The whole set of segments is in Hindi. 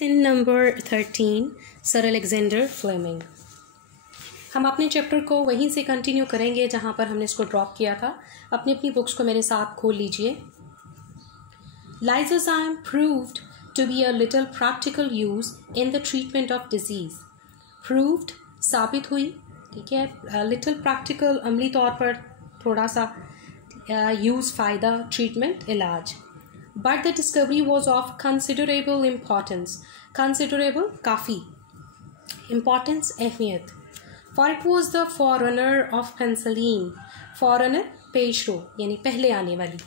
Lesson number 13 sir Alexander Fleming. हम अपने चैप्टर को वहीं से कंटिन्यू करेंगे जहाँ पर हमने इसको ड्रॉप किया था। अपनी अपनी बुक्स को मेरे साथ खोल लीजिए। Lysozyme proved to be a little practical use in the treatment of disease. Proved साबित हुई, ठीक है। Little practical अमली तौर पर थोड़ा सा यूज़ फ़ायदा, ट्रीटमेंट इलाज। But the discovery was of considerable importance. Considerable काफ़ी, importance अहमियत। For it was the forerunner of penicillin. Forerunner पेशरो यानी पहले आने वाली।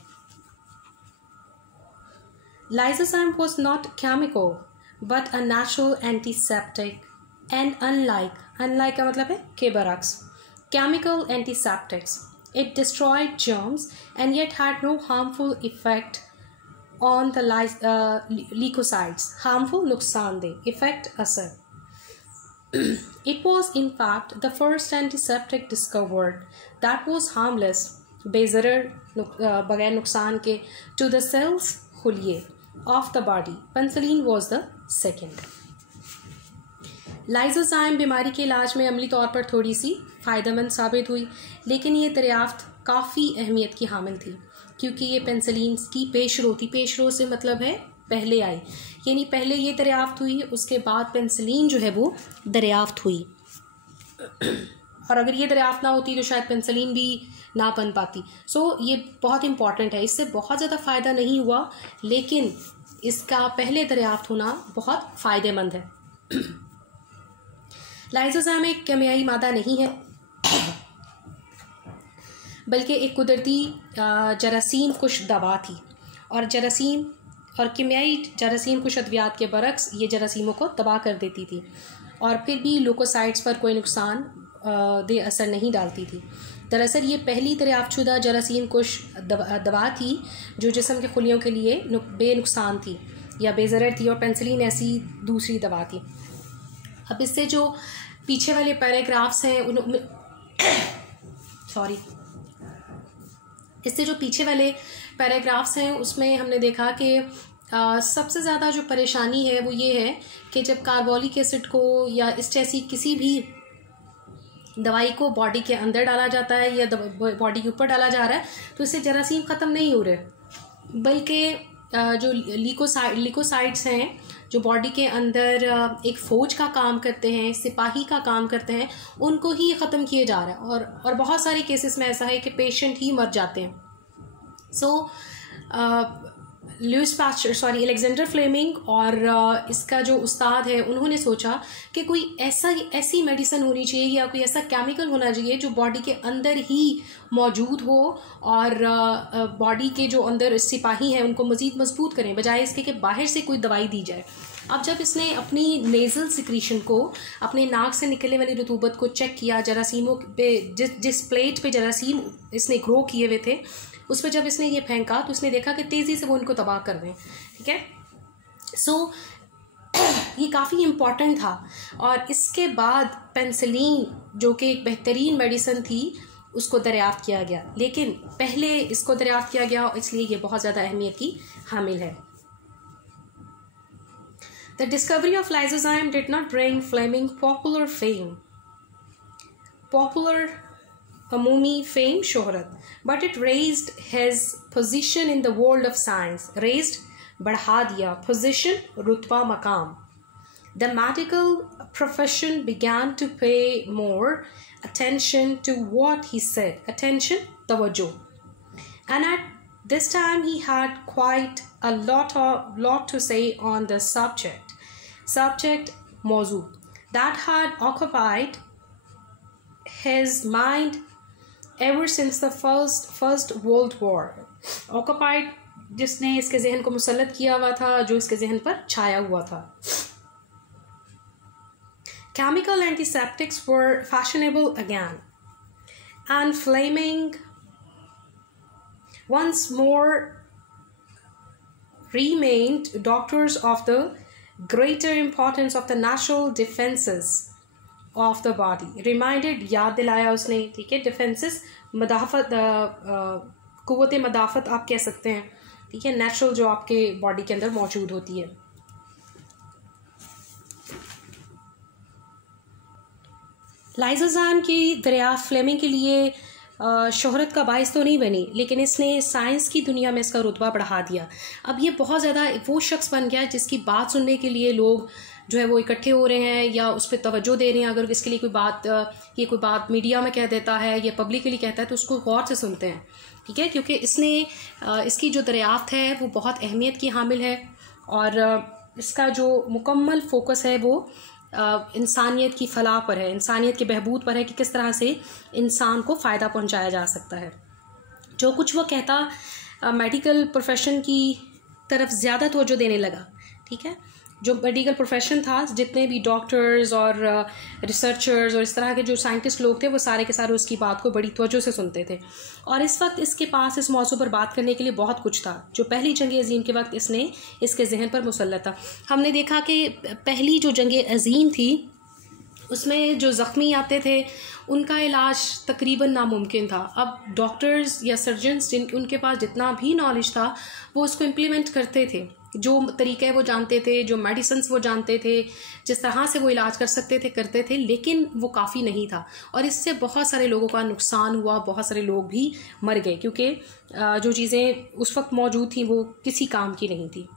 Lysozyme was not chemical but a natural antiseptic and unlike का मतलब है के बरक्स chemical antiseptics. It destroyed germs and yet had no harmful effect on the leukocytes. Harmful नुकसानदेह, effect असर। It was in fact the first antiseptic discovered that was harmless, बेज़रर बगैर नुकसान के, to the cells खुलिए of the body. Penicillin was the second. Lysozyme बीमारी के इलाज में अमली तौर पर थोड़ी सी फ़ायदेमंद साबित हुई, लेकिन ये दरियाफ्त काफ़ी अहमियत की हामिल थी क्योंकि ये पेनिसिलिन की पेशरो थी। पेशरो से मतलब है पहले आई, यानी पहले ये दरियाफ्त हुई, उसके बाद पेनिसिलिन जो है वो दरियाफ्त हुई। और अगर ये दरियाफ्त ना होती तो शायद पेनिसिलिन भी ना बन पाती। सो ये बहुत इंपॉर्टेंट है। इससे बहुत ज़्यादा फ़ायदा नहीं हुआ, लेकिन इसका पहले दरियाफ्त होना बहुत फ़ायदेमंद है। लाइसोजाइम एक केमियाई मादा नहीं है बल्कि एक कुदरती जरासीम कुश दवा थी, और जरासीम और केमियाई जरासीम कुश अद्वियात के बरक्स ये जरासीमों को तबाह कर देती थी और फिर भी लुकोसाइट्स पर कोई नुकसान दे असर नहीं डालती थी। दरअसल ये पहली दरियाफ्तशुदा जरासीम कुश दवा थी जो जिस्म के खुलियों के लिए बेनुकसान थी या बेज़रर थी, और पेनिसिलिन ऐसी दूसरी दवा थी। अब इससे जो पीछे वाले पैराग्राफ्स हैं इससे जो पीछे वाले पैराग्राफ्स हैं उसमें हमने देखा कि सबसे ज़्यादा जो परेशानी है वो ये है कि जब कार्बोलिक एसिड को या इस जैसी किसी भी दवाई को बॉडी के अंदर डाला जाता है या बॉडी के ऊपर डाला जा रहा है तो इससे जरासीम ख़त्म नहीं हो रहे, बल्कि जो ल्यूकोसाइट्स हैं जो बॉडी के अंदर एक फ़ौज का काम करते हैं, सिपाही का काम करते हैं, उनको ही ख़त्म किए जा रहा है। और बहुत सारे केसेस में ऐसा है कि पेशेंट ही मर जाते हैं। सो अलेक्जेंडर फ्लेमिंग और इसका जो उस्ताद है उन्होंने सोचा कि कोई ऐसी मेडिसिन होनी चाहिए या कोई ऐसा केमिकल होना चाहिए जो बॉडी के अंदर ही मौजूद हो और बॉडी के जो अंदर सिपाही हैं उनको मज़ीद मजबूत करें, बजाय इसके कि बाहर से कोई दवाई दी जाए। अब जब इसने अपनी नेज़ल सिक्रीशन को, अपने नाक से निकलने वाली रतूबत को चेक किया, जरासीमों पे जिस प्लेट पे जरासीम इसने ग्रो किए हुए थे उस पर जब इसने ये फेंका तो इसने देखा कि तेज़ी से वो इनको तबाह कर दें, ठीक है। सो ये काफ़ी इम्पॉर्टेंट था। और इसके बाद पेनिसिलिन जो कि एक बेहतरीन मेडिसिन थी उसको दरियाफ्त किया गया, लेकिन पहले इसको दरियाफ्त किया गया, इसलिए ये बहुत ज़्यादा अहमियत की हामिल है। The discovery of lysozyme did not bring Fleming popular fame, अमूमी फेम, शोहरत, but it raised his position in the world of science. Raised बढ़ा दिया, position रुतबा मकाम। The medical profession began to pay more attention to what he said. Attention, तवज्जो। And at this time he had quite a lot to say on the subject मौजू that had occupied his mind ever since the first World War. Occupied जिसने इसके जहन को मुसल्लत किया हुआ था, जो इसके जहन पर छाया हुआ था। Chemical antiseptics were fashionable again, and Fleming once more remained doctors of the greater importance of the natural defenses of the body. Reminded, याद दिलाया उसने, ठीक है। डिफेंसेस मदाफत, क़ुव्वत मदाफत आप कह सकते हैं, ठीक है, नेचुरल जो आपके बॉडी के अंदर मौजूद होती है। लाइसोजाइम की दरियाफ्त फ्लेमिंग के लिए शोहरत का बायस तो नहीं बनी, लेकिन इसने साइंस की दुनिया में इसका रुतबा बढ़ा दिया। अब ये बहुत ज़्यादा वो शख्स बन गया जिसकी बात सुनने के लिए लोग जो है वो इकट्ठे हो रहे हैं या उस पर तवज्जो दे रहे हैं। अगर इसके लिए कोई बात मीडिया में कह देता है या पब्लिकली कहता है तो उसको गौर से सुनते हैं, ठीक है, क्योंकि इसकी जो दरियाफ्त है वो बहुत अहमियत की हामिल है और इसका जो मुकम्मल फोकस है वो इंसानियत की फलाह पर है, इंसानियत के बहबूद पर है कि किस तरह से इंसान को फ़ायदा पहुंचाया जा सकता है। जो कुछ वो कहता मेडिकल प्रोफेशन की तरफ ज़्यादा तवज्जो देने लगा, ठीक है। जो मेडिकल प्रोफेशन था, जितने भी डॉक्टर्स और रिसर्चर्स और इस तरह के जो साइंटिस्ट लोग थे वो सारे के सारे उसकी बात को बड़ी तवज्जो से सुनते थे और इस वक्त इसके पास इस मौजू पर बात करने के लिए बहुत कुछ था जो पहली जंग अज़ीम के वक्त इसके जहन पर मुसल्लत था। हमने देखा कि पहली जो जंग अज़ीम थी उसमें जो ज़ख्मी आते थे उनका इलाज तकरीबन नामुमकिन था। अब डॉक्टर्स या सर्जन्स उनके पास जितना भी नॉलेज था वो उसको इम्प्लीमेंट करते थे, जो तरीक़े वो जानते थे, जो मेडिसिन्स वो जानते थे, जिस तरह से वो इलाज कर सकते थे करते थे, लेकिन वो काफ़ी नहीं था और इससे बहुत सारे लोगों का नुकसान हुआ, बहुत सारे लोग भी मर गए क्योंकि जो चीज़ें उस वक्त मौजूद थी वो किसी काम की नहीं थी।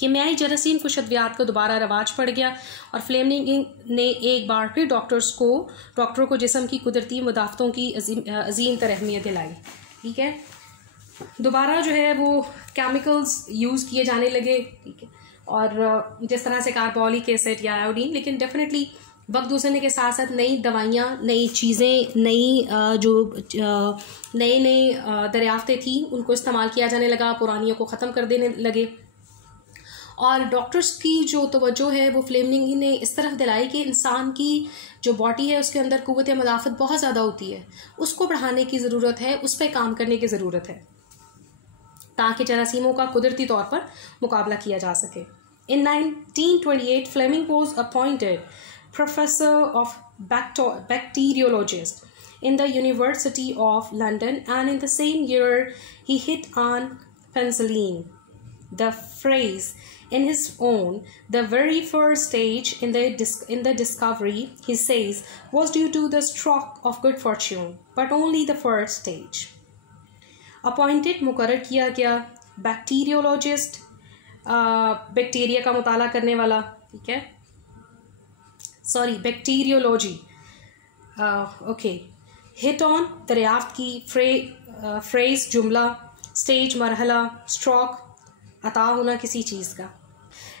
कीमियाई जरासीम कुछ अद्वियात का दोबारा रवाज पड़ गया और फ्लेमिंग ने एक बार फिर डॉक्टरों को जिस्म की कुदरती मुदाफ़तों की अजीम तर अहमियत दिलाई, ठीक है। दोबारा जो है वो केमिकल्स यूज़ किए जाने लगे, ठीक है, और जिस तरह से कार्बोलिक एसिड या आयोडीन, लेकिन डेफिनेटली वक्त गुजरने के साथ साथ नई दवाइयाँ, नई चीज़ें, नई दरियाफ्तें थी उनको इस्तेमाल किया जाने लगा, पुरानियों को ख़त्म कर देने लगे और डॉक्टर्स की जो तवज्जो है वो फ्लेमिंग ने इस तरफ दिलाई कि इंसान की जो बॉडी है उसके अंदर क़ुव्वत मदाफ़त बहुत ज़्यादा होती है, उसको बढ़ाने की ज़रूरत है, उस पर काम करने की ज़रूरत है ताकि जरासीमों का कुदरती तौर पर मुकाबला किया जा सके। In 1928, Fleming was appointed professor of bacteriologist in the University of London, and in the same year he hit on penicillin. The phrase in his own, the very first stage in the discovery, he says, was due to the stroke of good fortune, but only the first stage. Appointed मुकर्रर किया गया बैक्टीरियोलॉजिस्ट, बैक्टीरिया का मुताला करने वाला, ठीक है, बैक्टीरियोलॉजी, ओके। हिट ऑन दरियाफ्त की, फ्रेज जुमला, स्टेज मरहला, स्ट्रोक अता होना किसी चीज़ का।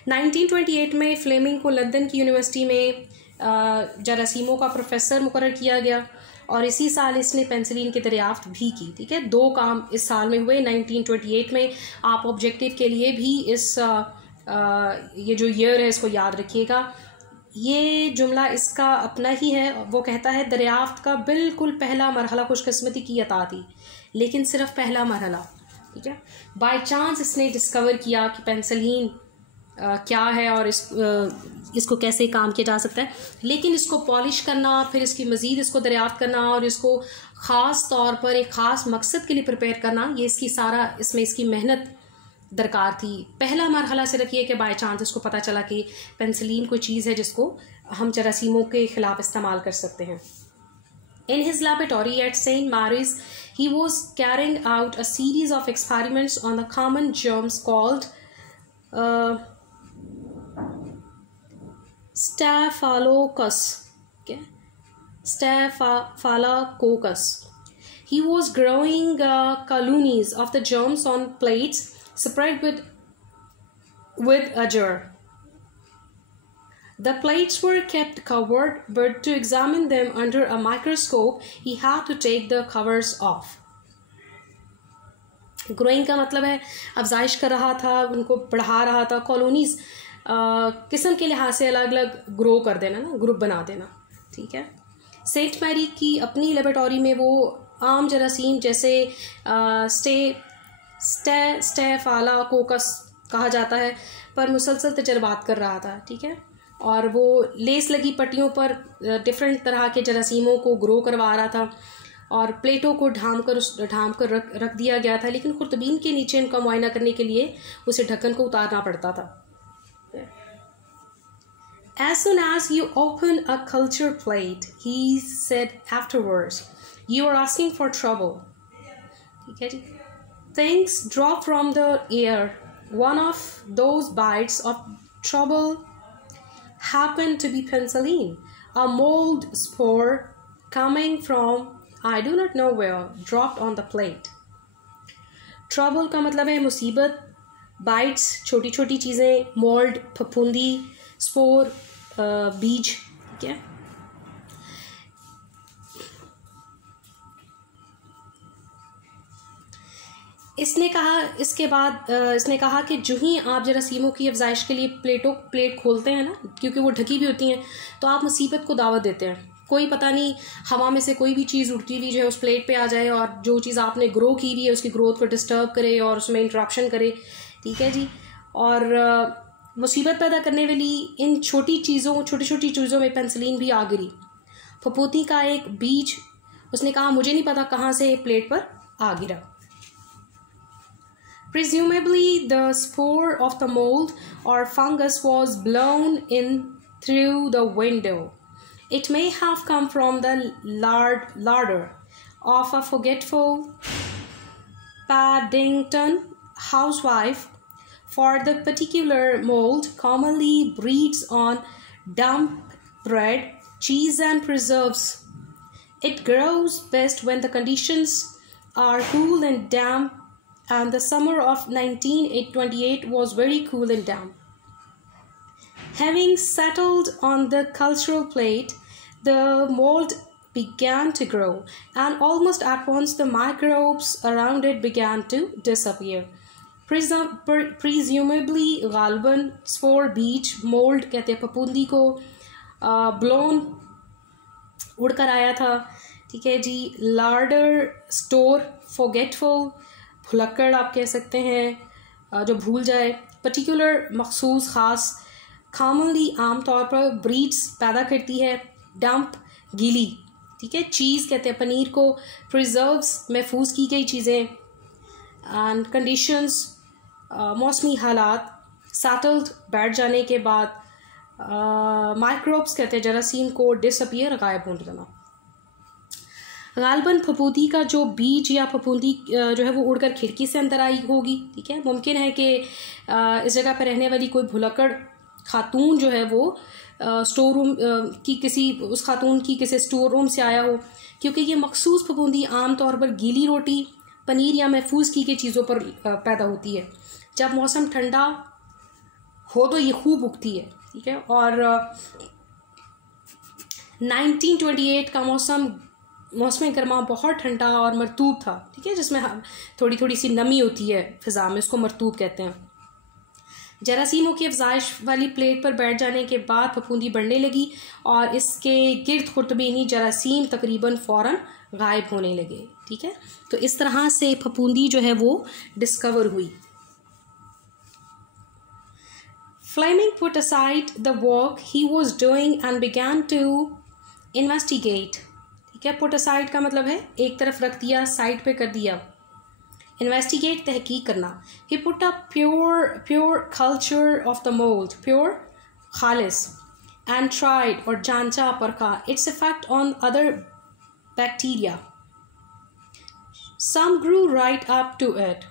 1928 में फ्लेमिंग को लंदन की यूनिवर्सिटी में जरासीमों का प्रोफेसर मुकर्रर किया गया और इसी साल इसने पेनिसिलिन की दरियाफ्त भी की, ठीक है। 2 काम इस साल में हुए 1928 में। आप ऑब्जेक्टिव के लिए भी ये जो ईयर है इसको याद रखिएगा। ये जुमला इसका अपना ही है, वो कहता है दरियाफ्त का बिल्कुल पहला मरहला खुशकिस्मती की अता थी, लेकिन सिर्फ पहला मरहला, ठीक है। बाय चांस इसने डिस्कवर किया कि पेनिसिलिन क्या है और इसको कैसे काम किया जा सकता है, लेकिन इसको पॉलिश करना, फिर इसकी मज़ीद इसको दरियाफ्त करना और इसको ख़ास तौर पर एक ख़ास मकसद के लिए प्रिपेयर करना, ये इसमें इसकी मेहनत दरकार थी। पहला मरहला सिर्फ ये कि बाय चांस इसको पता चला कि पेनिसिलिन कोई चीज़ है जिसको हम जरासीमों के ख़िलाफ़ इस्तेमाल कर सकते हैं। In his laboratory at St. Mary's, he was carrying out a series of experiments on the common germs called Staphylococcus. Okay? Staphylococcus. He was growing colonies of the germs on plates spread with agar. The plates were kept covered, but to examine them under a microscope, he had to take the covers off. Growing का मतलब है अफजाइश कर रहा था, उनको बढ़ा रहा था। कॉलोनीज किस्म के लिहाज से अलग अलग ग्रो कर देना ना, ग्रुप बना देना, ठीक है। सेंट मैरी की अपनी लेबोरेटरी में वो आम जरासीम जैसे स्टेफाइलोकोकस कहा जाता है पर मुसलसल तजर्बात कर रहा था, ठीक है। और वो लेस लगी पट्टियों पर डिफरेंट तरह के जरासीमों को ग्रो करवा रहा था और प्लेटों को ढाम कर रख दिया गया था, लेकिन खुर्तबीन के नीचे इनका मुआयना करने के लिए उसे ढक्कन को उतारना पड़ता था। As soon as you open a culture plate, he said afterwards, you are asking for trouble. ठीक है जी. Things drop from the air. One of those bites of trouble happened to be penicillin, a mold spore coming from I do not know where, dropped on the plate. Trouble का मतलब है मुसीबत, bites छोटी छोटी चीज़ें, mold फफूंदी, spore बीज. ठीक है. इसने कहा कि जो ही आप जरासीमों की अफजाइश के लिए प्लेट खोलते हैं ना, क्योंकि वो ढकी भी होती हैं, तो आप मुसीबत को दावत देते हैं. कोई पता नहीं हवा में से कोई भी चीज़ उड़ती हुई जो है उस प्लेट पे आ जाए और जो चीज़ आपने ग्रो की हुई है उसकी ग्रोथ को डिस्टर्ब करे और उसमें इंटरप्शन करे. ठीक है जी. और मुसीबत पैदा करने वाली इन छोटी छोटी चीज़ों में पेंसिलिन भी आ गिरी. फफूंदी का एक बीज, उसने कहा मुझे नहीं पता कहाँ से प्लेट पर आ गिरा. Presumably, the spore of the mold or fungus was blown in through the window. It may have come from the larder of a forgetful Paddington housewife, for the particular mold commonly breeds on damp bread, cheese and preserves. It grows best when the conditions are cool and damp, and the summer of 1928 was very cool and damp. Having settled on the cultural plate, the mold began to grow, and almost at once the microbes around it began to disappear. Presumably, गालबन spore बीज mold कहते हैं फफूंदी को, blown उड़कर आया था. ठीक है जी. larder store, forgetful भुलक्कड़ आप कह सकते हैं, जो भूल जाए. पर्टिकुलर मखसूस ख़ास. कॉमनली आम तौर पर ब्रीड्स पैदा करती है. डंप गीली. ठीक है. चीज़ कहते हैं पनीर को. प्रिजर्व्स महफूज की गई चीज़ें. एंड कंडीशंस मौसमी हालात. सेटल्ड बैठ जाने के बाद. माइक्रोब्स कहते हैं जरासीम को. डिसअपियर गायब होने देना. गालबन फफूंदी का जो बीज या फफूंदी जो है वो उड़कर खिड़की से अंदर आई होगी. ठीक है. मुमकिन है कि इस जगह पर रहने वाली कोई भुलक्कड़ खातून जो है वो स्टोर रूम की उस खातून की किसी स्टोर रूम से आया हो, क्योंकि ये मखसूस फफूंदी आम तौर पर गीली रोटी, पनीर या महफूज की गई चीज़ों पर पैदा होती है. जब मौसम ठंडा हो तो ये खूब उगती है. ठीक है. और 1928 का मौसम गर्मा बहुत ठंडा और मरतूब था. ठीक है. जिसमें थोड़ी थोड़ी सी नमी होती है फ़िज़ा में, उसको मरतूब कहते हैं. जरासीमों की अफजाइश वाली प्लेट पर बैठ जाने के बाद फफूंदी बढ़ने लगी और इसके गिर्द खुर्तबीनी जरासीम तकरीबन फ़ौरन गायब होने लगे. ठीक है. तो इस तरह से फफूंदी जो है वो डिस्कवर हुई. Fleming put aside the work he was doing and began to investigate. ठीक है. पुट असाइड का मतलब है एक तरफ रख दिया, साइड पे कर दिया. इन्वेस्टिगेट तहकीक करना. He put a pure culture of the mould, pure खालिस, एंड ट्राइड और जांचा परखा its effect on other bacteria. Some grew right up to it.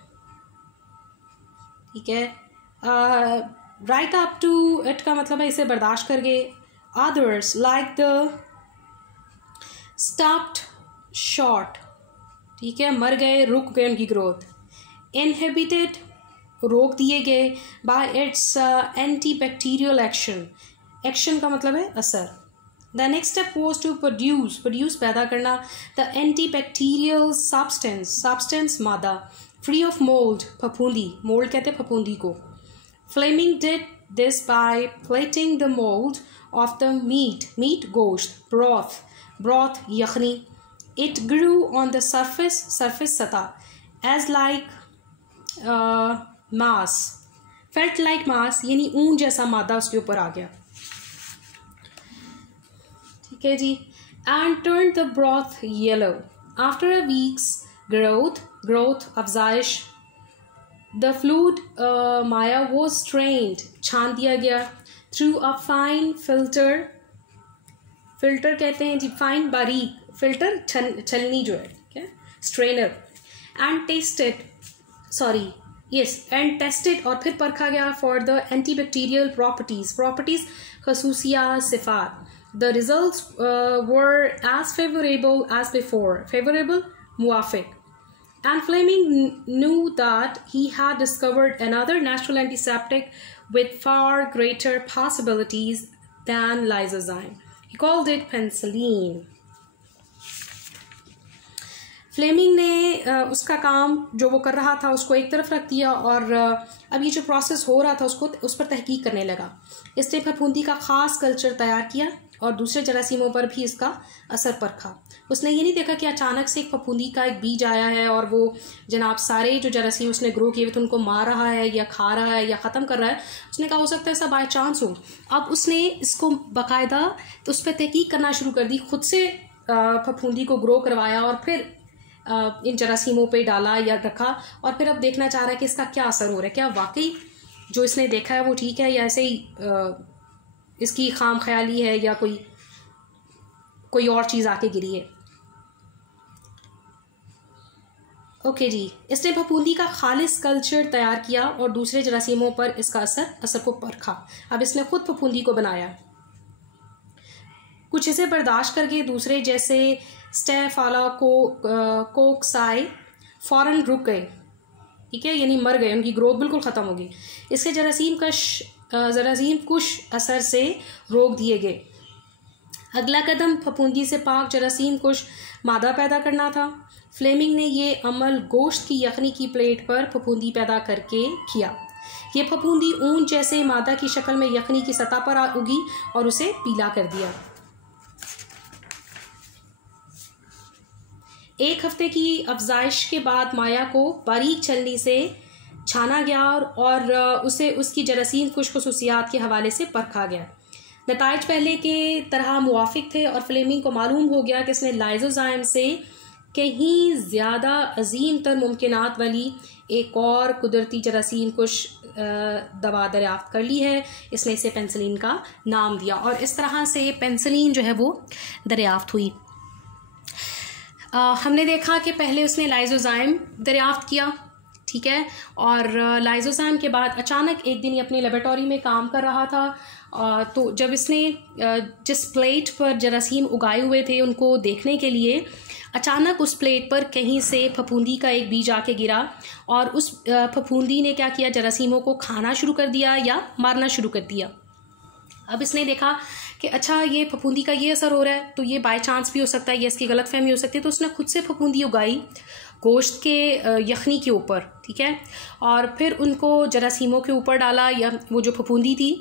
ठीक है. राइट अप टू इट का मतलब है इसे बर्दाश्त कर गए. Others like the stopped short. ठीक है. मर गए, रुक गए उनकी ग्रोथ. इनहिबिटेड रोक दिए गए. By its anti bacterial action का मतलब है असर. The next step was to produce पैदा करना. The anti bacterial substance made free of mould फफूंदी. मोल्ड कहते हैं फफूंदी को. Fleming did this by plating the mould of the meat गोश्त, broth यखनी. It grew on the surface सतह, as like mass, felt like mass, यानी ऊन जैसा मादा उसके ऊपर आ गया. ठीक है जी. And turned the broth yellow. After a week's growth अफजाइश, the fluid Maya was strained, छान दिया गया. Through a fine filter, filter कहते हैं जी फाइन बारीक फिल्टर, छलनी जो है, ठीक है, strainer, and tested, sorry yes, and tested, और फिर परखा गया फॉर द एंटीबैक्टीरियल प्रॉपर्टीज खसूसिया सिफात. The results were as favorable as before. Favorable, muwafiq. And Fleming knew that he had discovered another natural antiseptic with far greater possibilities than lysozyme. He called it penicillin. Fleming ने उसका काम जो वो कर रहा था उसको एक तरफ रख दिया और अब ये जो प्रोसेस हो रहा था उसको उस पर तहकीक करने लगा. इसने फफूंदी का ख़ास कल्चर तैयार किया और दूसरे जरासीमों पर भी इसका असर परखा. उसने ये नहीं देखा कि अचानक से एक फफूंदी का एक बीज आया है और वो जनाब सारे जो जरासीम उसने ग्रो किए हुए थे उनको मार रहा है या खा रहा है या ख़त्म कर रहा है. उसने कहा हो सकता है ऐसा बाय चांस हो. अब उसने इसको बाकायदा तो उस पर तहकीक करना शुरू कर दी, खुद से फफूंदी को ग्रो करवाया और फिर इन जरासीमों पे डाला या रखा और फिर अब देखना चाह रहा है कि इसका क्या असर हो रहा है, क्या वाकई जो इसने देखा है वो ठीक है या ऐसे ही इसकी खाम ख्याली है या कोई और चीज़ आके गिरी है. ओके जी, इसने फफूंदी का खालिस कल्चर तैयार किया और दूसरे जरासीमों पर इसका असर को परखा. अब इसने खुद फफूंदी को बनाया. कुछ इसे बर्दाश्त करके दूसरे जैसे स्टेफाला कोक्साई फ़ौरन रुक गए, ठीक है, यानी मर गए, उनकी ग्रोथ बिल्कुल ख़त्म हो गई. इसके जरासीम कुश असर से रोक दिए गए. अगला कदम फफूंदी से पाक जरासीम कुश मादा पैदा करना था. फ्लेमिंग ने ये अमल गोश्त की यखनी की प्लेट पर फफूंदी पैदा करके किया. ये फफूंदी ऊन जैसे मादा की शक्ल में यखनी की सतह पर उगी और उसे पीला कर दिया. एक हफ्ते की अफजाइश के बाद माया को बारीक छलनी से छाना गया और उसे उसकी जरासीम कुछ खसूसियात के हवाले से परखा गया. नताइज पहले के तरह मुवाफिक थे और फ्लेमिंग को मालूम हो गया कि इसने लाइजोजाइम से कहीं ज़्यादा अजीम तर मुमकिनात वाली एक और कुदरती जरासीम कुछ दवा दरियाफ्त कर ली है. इसने इसे पेंसिलिन का नाम दिया और इस तरह से पेंसिलिन जो है वो दरियाफ्त हुई. हमने देखा कि पहले उसने लाइजोजाइम दरियाफ्त किया, ठीक है, और लाइजोजाइम के बाद अचानक एक दिन ये अपनी लेबोरेटरी में काम कर रहा था. तो जब इसने जिस प्लेट पर जरासीम उगाए हुए थे उनको देखने के लिए अचानक उस प्लेट पर कहीं से फफूंदी का एक बीज आके गिरा और उस फफूंदी ने क्या किया, जरासीमों को खाना शुरू कर दिया या मारना शुरू कर दिया. अब इसने देखा कि अच्छा ये फफूंदी का ये असर हो रहा है तो ये बाय चांस भी हो सकता है, ये इसकी गलतफहमी हो सकती है. तो उसने खुद से फफूंदी उगाई गोश्त के यखनी के ऊपर, ठीक है, और फिर उनको जरासीमों के ऊपर डाला या वो जो फफूंदी थी.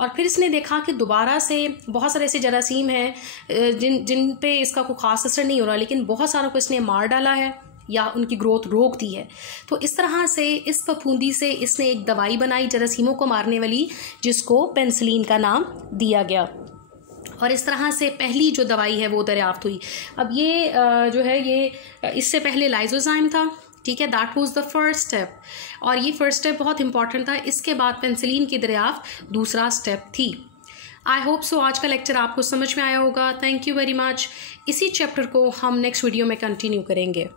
और फिर इसने देखा कि दोबारा से बहुत सारे ऐसे जरासीम हैं जिन पे इसका कोई ख़ास असर नहीं हो रहा, लेकिन बहुत सारों को इसने मार डाला है या उनकी ग्रोथ रोक दी है. तो इस तरह से इस फफूंदी से इसने एक दवाई बनाई जरासीमों को मारने वाली जिसको पेंसिलिन का नाम दिया गया और इस तरह से पहली जो दवाई है वो दरियाफ्त हुई. अब ये जो है ये इससे पहले लाइजोजाइम था, ठीक है, that was the first step और ये फर्स्ट स्टेप बहुत इंपॉर्टेंट था. इसके बाद पेंसिलिन की दरियाफ्त दूसरा स्टेप थी. आई होप सो आज का लेक्चर आपको समझ में आया होगा. Thank you very much. इसी चैप्टर को हम नेक्स्ट वीडियो में कंटिन्यू करेंगे.